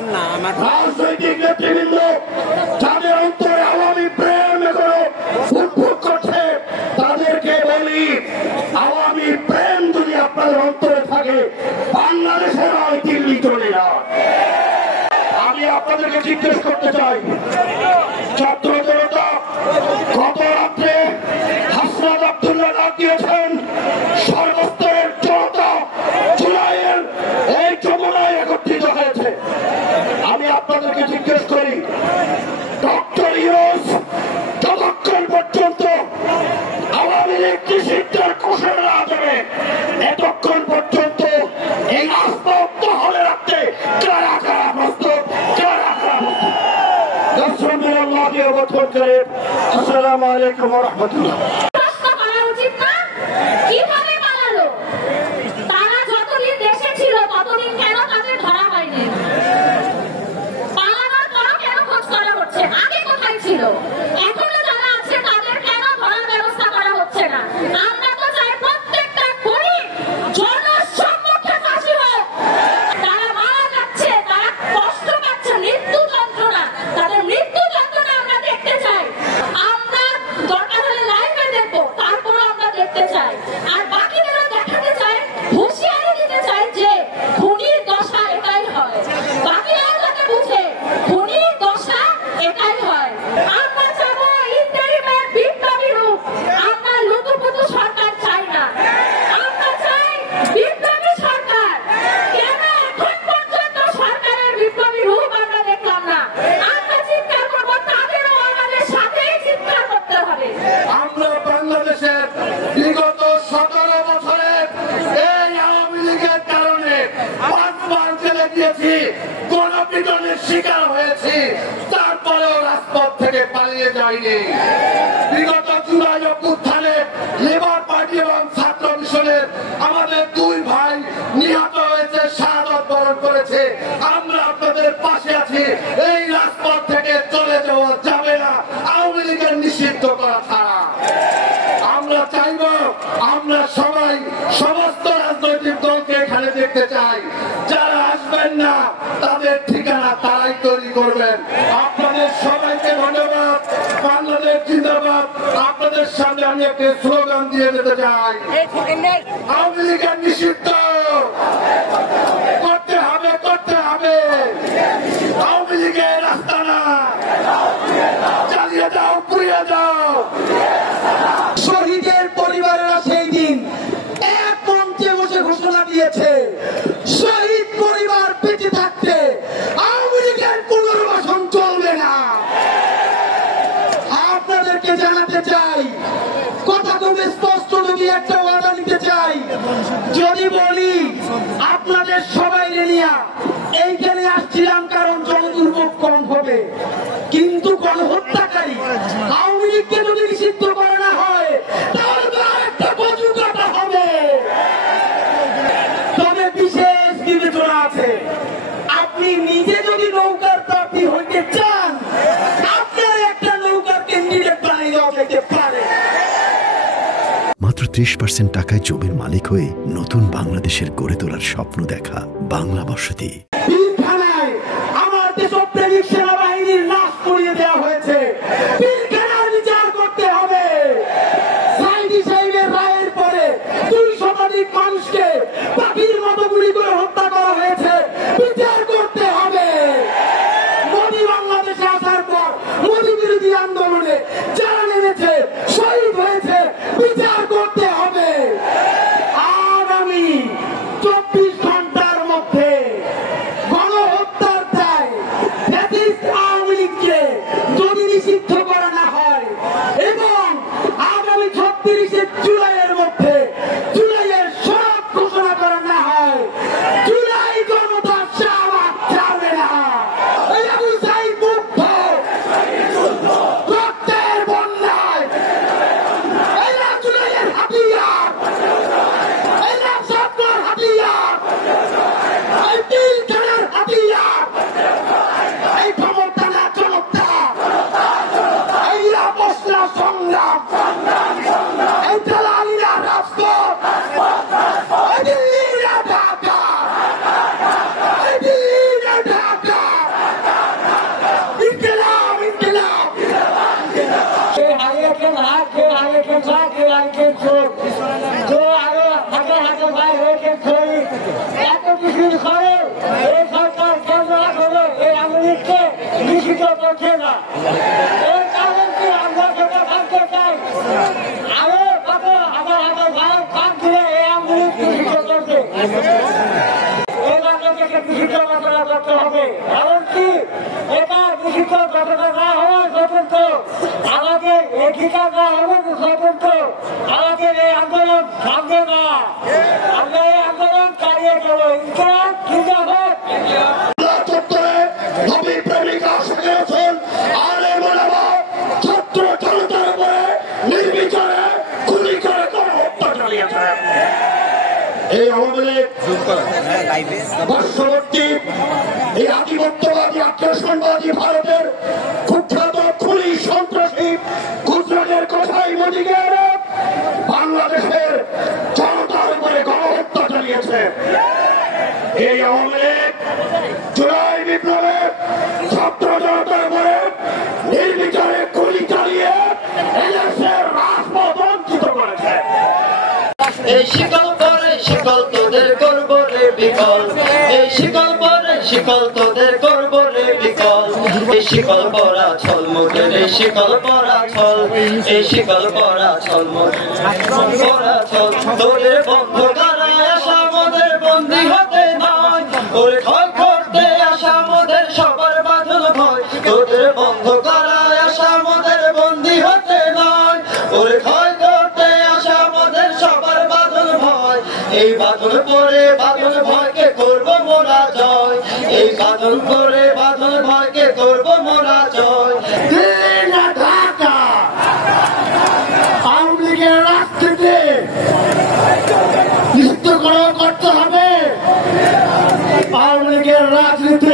রাজনৈতিক নেতৃবৃন্দ যাদের অন্তরে আওয়ামী প্রেম এখনো উদ্ভুত করছে, তাদেরকে বলি, আওয়ামী প্রেম যদি আপনাদের অন্তরে থাকে, বাংলাদেশের নয়, দিল্লি চলে যান। আমি আপনাদেরকে জিজ্ঞেস করতে চাই, ছাত্র জনতা গত রাত্রে হাসনাত আব্দুল্লাহ ডাক দিয়েছেন, সর্বস্তরের জনতা জুলাইয়ের এই যমুনায় একত্রিত হয়েছে। আমি আপনাদেরকে জিজ্ঞেস করি, ডক্টর ইউনূস যতক্ষণ পর্যন্ত আওয়ামী লীগ নিষিদ্ধের ঘোষণা না দেবে, এতক্ষণ পর্যন্ত এই রাজপথ দখলে রাখতে কারা কারা প্রস্তুত, কারা কারা প্রস্তুত? আসসালামু আলাইকুম ওয়া রাহমাতুল্লাহ। বিগত 17 বছরের এই আওয়ামী লীগের কারণে 5 বার জেলে গিয়েছি, গণপিটনের শিকার হয়েছি, তারপরেও রাজপথ থেকে পালিয়ে যায়নি। বিগত জুলাই অভ্যুত্থানে লেবার পার্টি এবং ছাত্র মিশনের আমাদের 2 ভাই নিহত হয়েছে, শাহাদাত বরণ করেছে। আমরা আপনাদের পাশে আছি। এই রাজপথ থেকে চলে যাওয়া যাবে না আওয়ামী লীগের নিষিদ্ধ করা ছাড়া। আমরা চাইব, আমরা সবাই সমস্ত রাজনৈতিক দলকে এখানে দেখতে চাই। যারা আসবেন না তাদের ঠিকানা তারাই তৈরি করবেন। আপনাদের সবাইকে ধন্যবাদ। বাংলাদেশ জিন্দাবাদ। আপনাদের সামনে আমি একটি স্লোগান দিয়ে যেতে চাই, আওয়ামী লীগের নিষিদ্ধ করতে হবে, করতে হবে। আওয়ামী লীগের রাস্তা না, চালিয়ে যাও, পুড়িয়ে যাও। শহীদের পরিবারেরা সেই দিন এক মঞ্চে বসে ঘোষণা দিয়েছে, শহীদ পরিবার বেঁচে থাকতে আওয়ামী লীগের পুনর্বাসন চলবে না। আপনাদেরকে জানাতে চাই, কথা খুব স্পষ্ট, যদি একটা ওয়াদা নিতে চাই, যদি বলি আপনাদের সবাই নিয়ে এইখানে আসছিলাম কারণ জনদুর্ভোগ কম হবে, কিন্তু গণহত্যাকারী আওয়ামী লীগকে যদি নিষিদ্ধ করা না হয় তাহলে একটা কচু কাটা হবে। তবে বিশেষ বিবেচনা আছে, আপনি নিজে যদি নৌকার প্রার্থী হইতে চান, আপনার একটা নৌকার ক্যান্ডিডেট বানিয়ে দেওয়া যেতে পারে। মাত্র 30% টাকায় জমির মালিক হয়ে নতুন বাংলাদেশের গড়ে তোলার স্বপ্ন দেখা বাংলা বসতি। পিলখানায় আমার দেশপ্রেমিক সেনাবাহিনীর লাশ পুড়িয়ে দেওয়া হয়েছে, পিলখানার বিচার করতে হবে। সাইদি সাহেবের রায়ের পরে 2 শতাধিক মানুষকে পাখির মতো গুলি করে হত্যা করা হয়েছে, বিচার করতে হবে। মোদি বাংলাদেশে আসার পর মোদি বিরোধী আন্দোলনে যারা নেমেছে, শহীদ হয়েছে, বিচার করতে হবে। আগামী 24 ঘন্টার মধ্যে গণহত্যার দায় ফ্যাসিস্ট আওয়ামী লীগকে যদি নিষিদ্ধ করা না হয় এবং আগামী 36 জুলাইয়ের মধ্যে জুলাইয়ের সব ঘোষণা করা না হয়, জুলাই জনতা শাহবাগ ছাড়বে না। এই আবু সাঈদ মুগ্ধ রক্তের বন্যায়, এরা জুলাইয়ের হাতিয়ার, এরা সবগুলোর হাতিয়ার। এই কারণে কি আমরা যেটা থাকতে চাই আরো কত হাজার হাজার ভাই কাজ দিয়ে এই আন্দোলন নিষিদ্ধ করবে, এই বাংলাদেশকে নিষিদ্ধ ঘোষণা করতে হবে। কারণ কি এটা নিষিদ্ধ ঘোষণা না হওয়ার পর্যন্ত আমাদের অধিকার না হওয়ার পর্যন্ত আমাদের এই আন্দোলন থামবে না। আমরা এই আন্দোলন চালিয়ে যাবো। ইনকলাব জিন্দাবাদ। চত্বরে নবী প্রেমিকা সাজিয়েছেন আলেম ওলামা ছাত্র জনতার উপরে নির্বিচারে গুলি করে হত্যা চালিয়েছেন। এই আওয়ামী লীগ পার্শ্ববর্তী এই আধিপত্যবাদী আগ্রাসনবাদী ভারতের কুখ্যাত খুনি সন্ত্রাসী গুজরাটের কথাই মোদিকে বাংলাদেশের জনতার উপরে গণহত্যা চালিয়েছে। এই আওয়ামী লীগ জুলাই বিপ্লবে ছাত্র জনতার উপরে নির্বিচারে গুলি চালিয়ে এদেশের রাজপথ বঞ্চিত করেছে। এই শিকল পরে শিকল তোদের করবো রে বিকল, এই শিকল পরে শিকল তোদের করবো রে বিকল। এই শিকল পরা ছল মোদের, এই শিকল পরা ছল, এই শিকল পরা ছল মোদের পরা ছল। তোদের বন্ধ কারায় আসা মোদের বন্দী হতে নয়, ওরে ক্ষয় করতে আসা মোদের সবার বাঁধন ভয়। তোদের বন্ধ কারায় আসা মোদের বন্দী হতে নয়, ওরে ক্ষয় করতে আসা মোদের সবার বাঁধন ভয়। এই বাঁধন পরে বাঁধন ভয়কে করবো মোরা জয়, এই বাঁধন পরে বাঁধন ভয়কে করবো মোরা জয়। দিল্লি না ঢাকা আওয়ামী লীগের রাজনীতি নিষিদ্ধ করতে হবে। আওয়ামী লীগের রাজনীতি